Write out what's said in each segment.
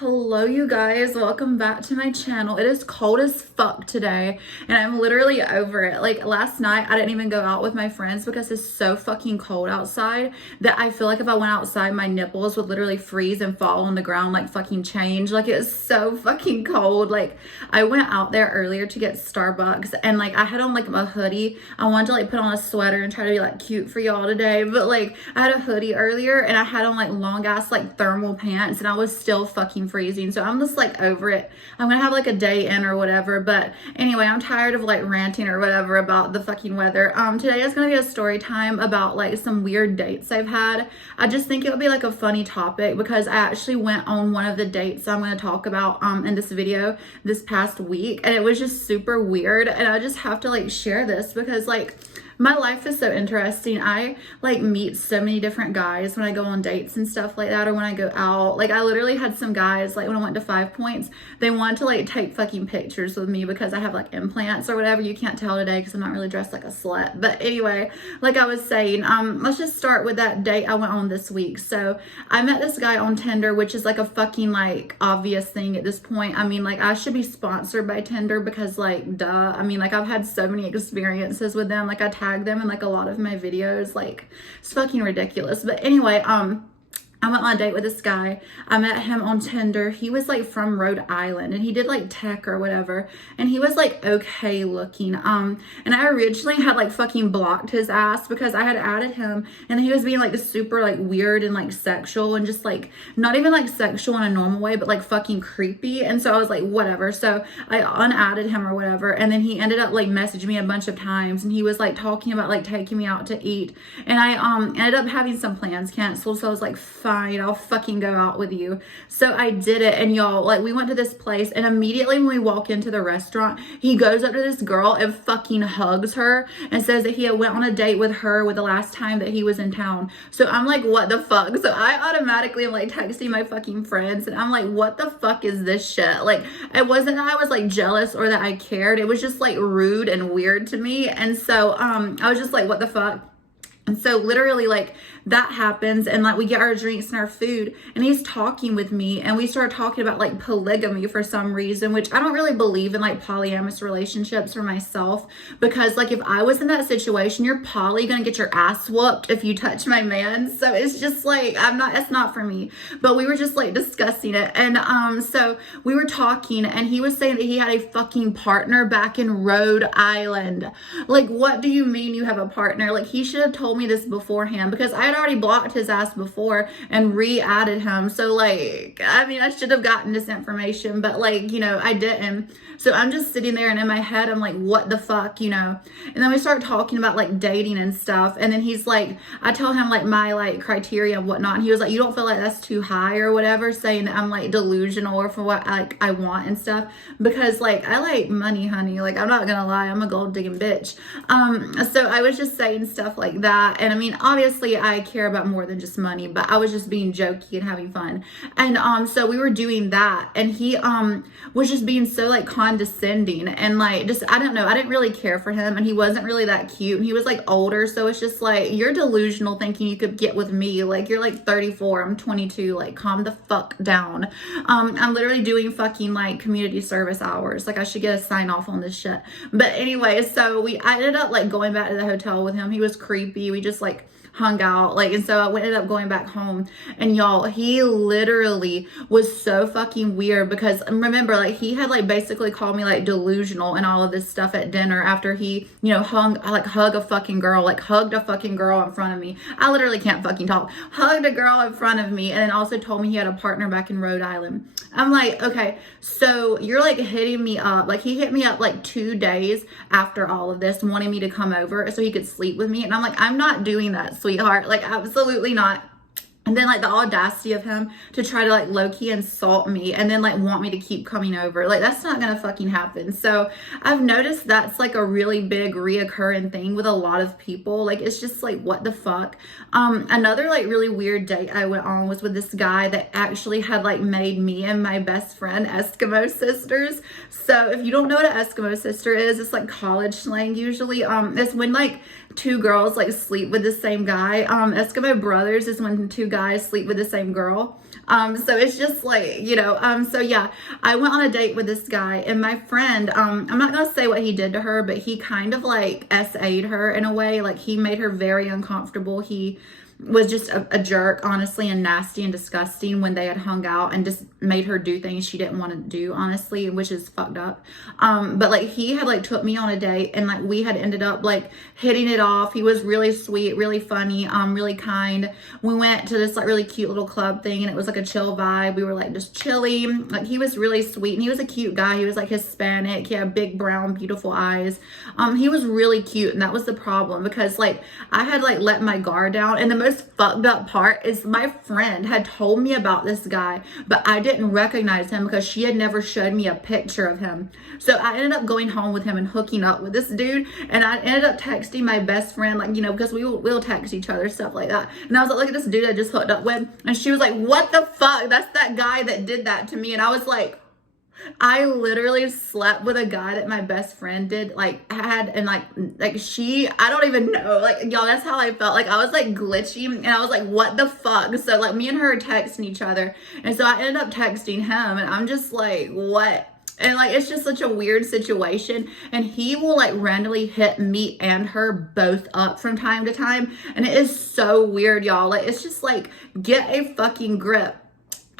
Hello you guys, welcome back to my channel. It is cold as fuck today and I'm literally over it. Like last night I didn't even go out with my friends because it's so fucking cold outside that I feel like if I went outside my nipples would literally freeze and fall on the ground like fucking change. Like it was so fucking cold. Like I went out there earlier to get Starbucks and like I had on like a hoodie. I wanted to like put on a sweater and try to be like cute for y'all today, but like I had a hoodie earlier and I had on like long ass like thermal pants and I was still fucking freezing. So I'm just like over it. I'm gonna have like a day in or whatever, but anyway, I'm tired of like ranting or whatever about the fucking weather. Today is gonna be a story time about like some weird dates I've had. I just think it would be like a funny topic because I actually went on one of the dates I'm gonna talk about in this video this past week, and it was just super weird, and I just have to like share this because like my life is so interesting. I like meet so many different guys when I go on dates and stuff like that, or when I go out. Like I literally had some guys, like when I went to 5 Points, they wanted to like take fucking pictures with me because I have like implants or whatever. You can't tell today because I'm not really dressed like a slut. But anyway, like I was saying, let's just start with that date I went on this week. So I met this guy on Tinder, which is like a fucking like obvious thing at this point. I mean, like I should be sponsored by Tinder because like duh. I mean, like I've had so many experiences with them. Like I tag them in like a lot of my videos. Like it's fucking ridiculous. But anyway, I went on a date with this guy. I met him on Tinder. He was like from Rhode Island and he did like tech or whatever. And he was like okay looking. And I originally had like fucking blocked his ass because I had added him and he was being like super like weird and like sexual and just like not even like sexual in a normal way, but like fucking creepy. And so I was like, whatever. So I unadded him or whatever. And then he ended up like messaging me a bunch of times and he was like talking about like taking me out to eat. And I ended up having some plans canceled. So I was like, fine, I'll fucking go out with you. So I did it, and y'all, like we went to this place and immediately when we walk into the restaurant, he goes up to this girl and fucking hugs her and says that he had went on a date with her with the last time that he was in town. So I'm like, what the fuck? So I automatically am like texting my fucking friends and I'm like, what the fuck is this shit? Like it wasn't that I was like jealous or that I cared. It was just like rude and weird to me. And so I was just like, what the fuck? And so literally like that happens and like we get our drinks and our food and he's talking with me and we start talking about like polygamy for some reason, which I don't really believe in like polyamorous relationships for myself because like if I was in that situation, you're probably gonna get your ass whooped if you touch my man. So it's just like it's not for me. But we were just like discussing it, and so we were talking and he was saying that he had a fucking partner back in Rhode Island. Like what do you mean you have a partner? Like he should have told me this beforehand because I had already blocked his ass before and re-added him. So like I mean I should have gotten this information, but like you know I didn't. So I'm just sitting there and in my head I'm like, what the fuck, you know? And then we start talking about like dating and stuff, and then he's like, I tell him like my like criteria and whatnot, and he was like, you don't feel like that's too high or whatever, saying that I'm like delusional or for what like I want and stuff, because like I like money, honey. Like I'm not gonna lie, I'm a gold digging bitch. So I was just saying stuff like that, and I mean obviously I care about more than just money, but I was just being jokey and having fun. And so we were doing that, and he was just being so like condescending and like just I don't know, I didn't really care for him, and he wasn't really that cute, and he was like older. So it's just like, you're delusional thinking you could get with me. Like you're like 34, I'm 22. Like calm the fuck down. I'm literally doing fucking like community service hours. Like I should get a sign off on this shit. But anyway, so I ended up like going back to the hotel with him. He was creepy. We just like hung out, like, and so I ended up going back home, and y'all, he literally was so fucking weird because remember, like, he had like basically called me like delusional and all of this stuff at dinner after he, you know, hugged a fucking girl in front of me. I literally can't fucking talk. Hugged a girl in front of me, and then also told me he had a partner back in Rhode Island. I'm like, okay, so you're like hitting me up. Like he hit me up like 2 days after all of this, wanting me to come over so he could sleep with me, and I'm like, I'm not doing that, sweetheart. Like absolutely not. And then like the audacity of him to try to like low-key insult me and then like want me to keep coming over. Like that's not gonna fucking happen. So I've noticed that's like a really big reoccurring thing with a lot of people. Like it's just like, what the fuck? Another like really weird date I went on was with this guy that actually had like made me and my best friend Eskimo sisters. So if you don't know what an Eskimo sister is, it's like college slang usually. It's when like two girls like sleep with the same guy. Eskimo brothers is when two guys sleep with the same girl. So it's just like, you know, so yeah, I went on a date with this guy, and my friend, I'm not gonna say what he did to her, but he kind of like SA'd her in a way. Like, he made her very uncomfortable. He was just a jerk, honestly, and nasty and disgusting when they had hung out, and just made her do things she didn't want to do, honestly, which is fucked up. But like, he had like took me on a date, and like we had ended up like hitting it off. He was really sweet, really funny, really kind. We went to this like really cute little club thing, and it was like a chill vibe. We were like just chilling. Like, he was really sweet, and he was a cute guy. He was like Hispanic. He had big brown beautiful eyes. He was really cute, and that was the problem, because like I had like let my guard down. And the most fucked up part is my friend had told me about this guy, but I didn't recognize him because she had never showed me a picture of him. So I ended up going home with him and hooking up with this dude, and I ended up texting my best friend, like, you know, because we'll text each other, stuff like that. And I was like, look at this dude I just hooked up with, and she was like, what the fuck, that's that guy that did that to me. And I was like, I literally slept with a guy that my best friend did, like, had, and like she, I don't even know, like, y'all, that's how I felt. Like, I was like glitchy, and I was like, what the fuck? So like, me and her are texting each other, and so I ended up texting him, and I'm just like, what? And like, it's just such a weird situation. And he will like randomly hit me and her both up from time to time, and it is so weird, y'all. Like, it's just like, get a fucking grip.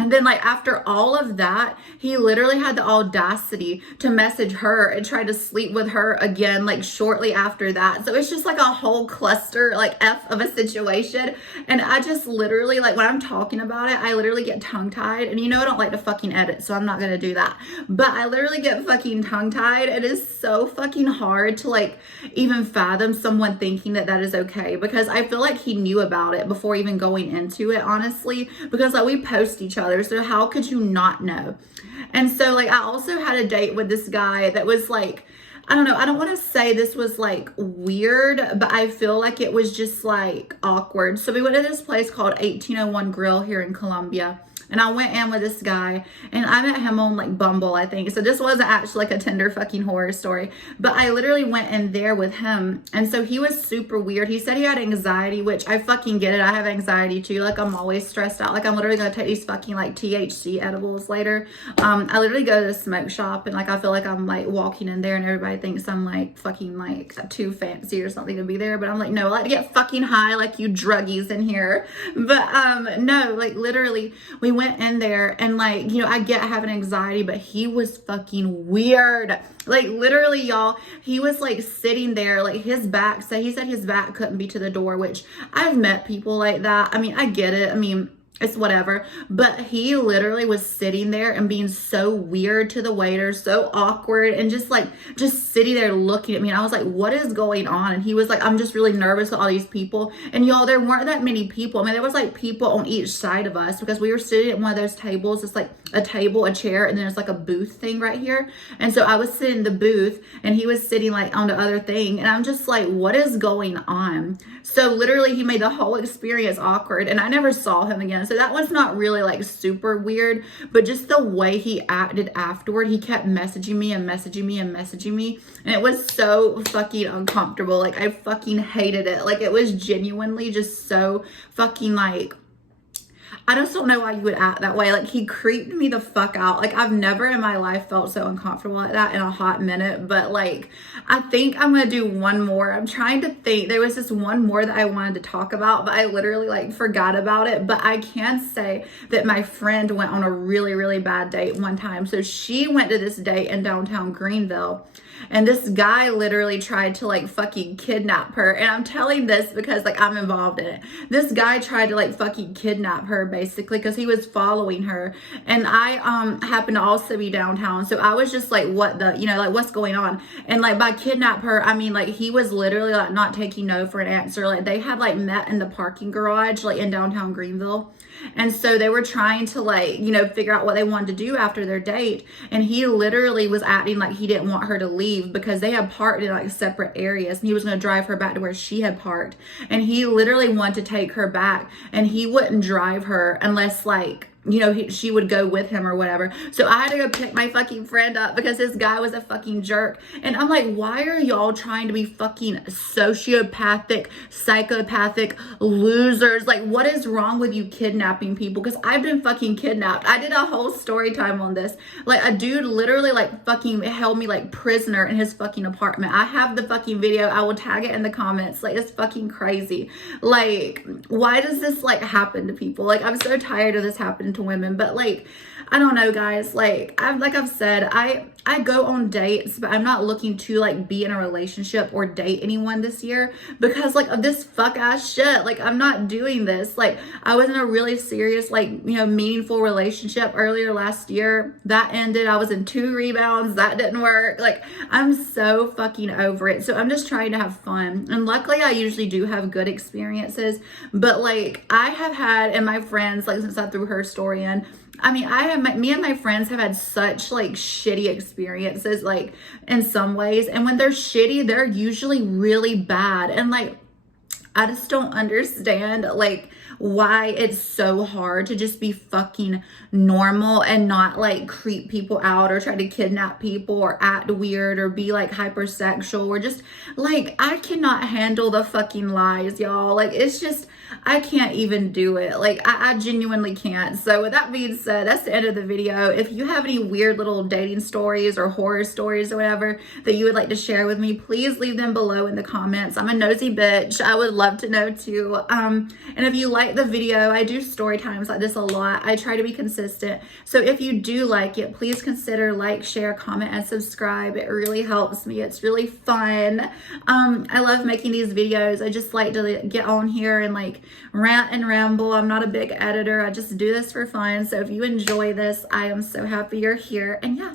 And then like, after all of that, he literally had the audacity to message her and try to sleep with her again, like shortly after that. So it's just like a whole cluster, like F of a situation. And I just literally, like, when I'm talking about it, I literally get tongue tied. And you know, I don't like to fucking edit, so I'm not gonna do that. But I literally get fucking tongue tied. It is so fucking hard to like even fathom someone thinking that that is okay, because I feel like he knew about it before even going into it, honestly, because like, we post each other. So how could you not know? And so like, I also had a date with this guy that was like, I don't know, I don't want to say this was like weird, but I feel like it was just like awkward. So we went to this place called 1801 Grill here in Columbia. And I went in with this guy, and I met him on like Bumble, I think. So this wasn't actually like a Tinder fucking horror story, but I literally went in there with him. And so he was super weird. He said he had anxiety, which I fucking get it. I have anxiety too. Like, I'm always stressed out. Like, I'm literally gonna take these fucking like THC edibles later. I literally go to the smoke shop, and like, I feel like I'm like walking in there, and everybody thinks I'm like fucking like too fancy or something to be there. But I'm like, no, I like to get fucking high like you druggies in here. But no, like literally, we went in there, and like, you know, I get having anxiety, but he was fucking weird. Like, literally, y'all, he was like sitting there, like his back, so he said his back couldn't be to the door, which I've met people like that. I mean, I get it. I mean, it's whatever. But he literally was sitting there and being so weird to the waiter, so awkward, and just sitting there looking at me. And I was like, what is going on? And he was like, I'm just really nervous with all these people. And y'all, there weren't that many people. I mean, there was like people on each side of us, because we were sitting at one of those tables. It's like a table, a chair, and then there's like a booth thing right here. And so I was sitting in the booth, and he was sitting like on the other thing. And I'm just like, what is going on? So literally, he made the whole experience awkward, and I never saw him again. So that one's not really like super weird, but just the way he acted afterward, he kept messaging me and messaging me and messaging me. And it was so fucking uncomfortable. Like, I fucking hated it. Like, it was genuinely just so fucking like, I just don't know why you would act that way. Like, he creeped me the fuck out. Like, I've never in my life felt so uncomfortable like that in a hot minute. But like, I think I'm gonna do one more. I'm trying to think. There was this one more that I wanted to talk about, but I literally like forgot about it. But I can say that my friend went on a really, really bad date one time. So she went to this date in downtown Greenville, and this guy literally tried to like fucking kidnap her. And I'm telling this because like, I'm involved in it. This guy tried to like fucking kidnap her, basically, because he was following her. And I happened to also be downtown, so I was just like, what the, you know, like, what's going on? And like, by kidnap her, I mean like, he was literally like not taking no for an answer. Like, they had like met in the parking garage like in downtown Greenville. And so they were trying to like, you know, figure out what they wanted to do after their date. And he literally was acting like he didn't want her to leave, because they had parked in like separate areas, and he was going to drive her back to where she had parked. And he literally wanted to take her back, and he wouldn't drive her unless like, you know, she would go with him or whatever. So I had to go pick my fucking friend up because this guy was a fucking jerk. And I'm like, why are y'all trying to be fucking sociopathic, psychopathic losers? Like, what is wrong with you kidnapping people? Because I've been fucking kidnapped. I did a whole story time on this. Like, a dude literally like fucking held me like prisoner in his fucking apartment. I have the fucking video. I will tag it in the comments. Like, it's fucking crazy. Like, why does this like happen to people? Like, I'm so tired of this happening to women. But like, I don't know, guys. Like I've said, I go on dates, but I'm not looking to like be in a relationship or date anyone this year because like of this fuck ass shit. Like, I'm not doing this. Like, I was in a really serious, like, you know, meaningful relationship earlier last year. That ended. I was in 2 rebounds. That didn't work. Like, I'm so fucking over it. So I'm just trying to have fun. And luckily I usually do have good experiences, but like I have had, and my friends, like, since I threw her story in, I mean, me and my friends have had such like shitty experiences, like, in some ways. And when they're shitty, they're usually really bad. And like, I just don't understand like why it's so hard to just be fucking normal and not like creep people out or try to kidnap people or act weird or be like hypersexual or just like, I cannot handle the fucking lies, y'all. Like, it's just, I can't even do it. Like, I genuinely can't. So with that being said, that's the end of the video. If you have any weird little dating stories or horror stories or whatever that you would like to share with me, please leave them below in the comments. I'm a nosy bitch. I would love to know too. And if you like the video, I do story times like this a lot. I try to be consistent. So if you do like it, please consider like, share, comment, and subscribe. It really helps me. It's really fun. I love making these videos. I just like to get on here and like rant and ramble. I'm not a big editor. I just do this for fun. So if you enjoy this, I am so happy you're here. And yeah.